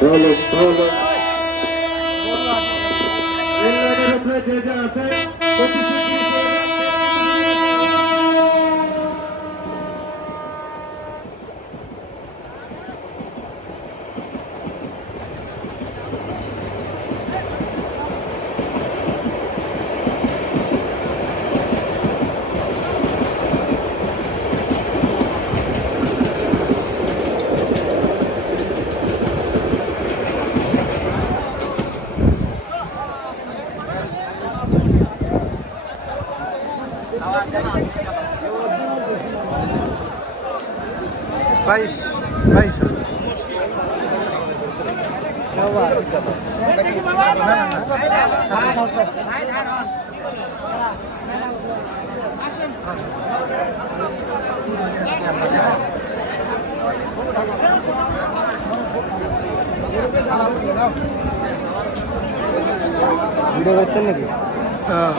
Sağ olun, sağ olun. Elleri öpeceğiz efendim. বাইশ বাইশ। Video করতেন নাকি? হ্যাঁ।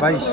বাইশ।